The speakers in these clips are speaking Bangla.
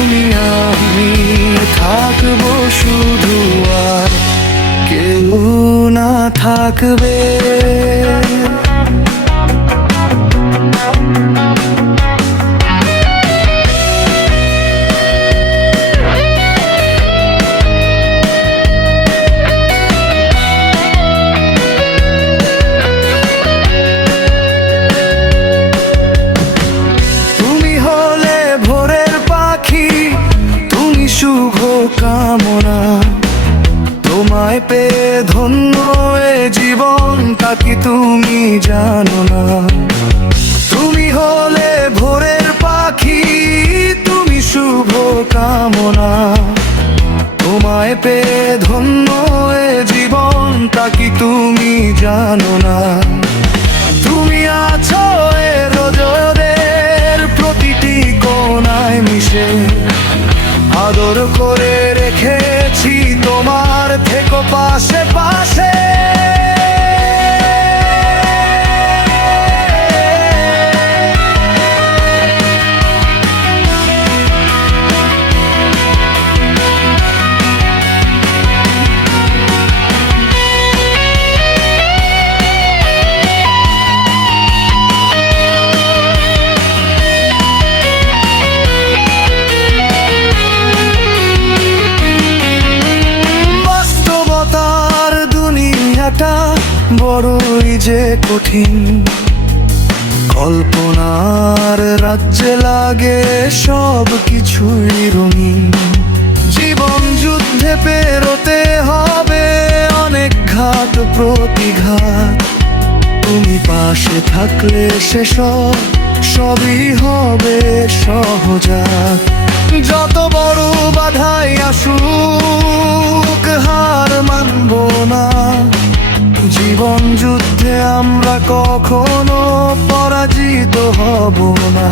তুমি আমি থাকবো শুধু, আর কেউ না থাকবে। শুভ কামনা তোমায় পেয়ে ধন্য এ জীবনটা কি তুমি জানো না? তুমি হলে ভোরের পাখি, তুমি শুভ কামনা তোমায় পেয়ে ধন্য এ জীবনটা কি তুমি জানো না? তুমি আছো এ রোজের প্রতিটি কোণায় মিশে, আদর করে রেখেছি তোমার থেকো পাশে পাশে। বড়ই যে কঠিন, কল্পনার রাজ্যে লাগে সব কিছুই রঙিন। জীবন যুদ্ধে পেরোতে হবে অনেক ঘাত প্রতিঘাত, তুমি পাশে থাকলে সেসব সবই হবে সহজাত। যত বড় বাধাই আসুক হার মানব না, জীবন যুদ্ধে আমরা কখনো পরাজিত হব না।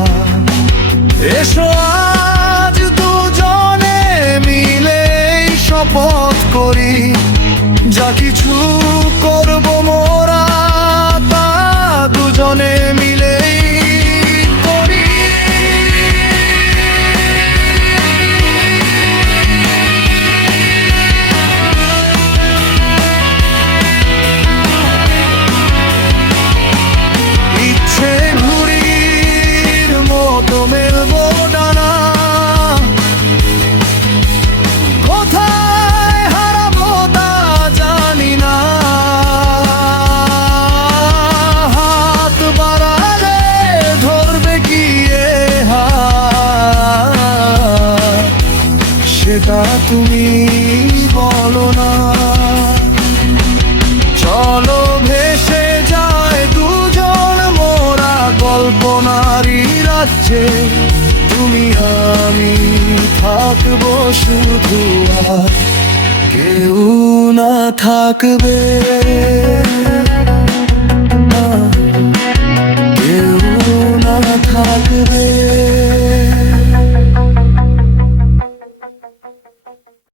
এসো আজ দুজনে মিলে শপথ করি, যা কিছু করব মোরা তা দুজনে মিলেই করি। সেটা তুমি বলো না, চলো ভেসে যায় দুজন মোরা কল্পনারই রাজ্যে। তুমি আমি থাকবো শুধু, আর কেউ না থাকবে, কেউ না থাকবে।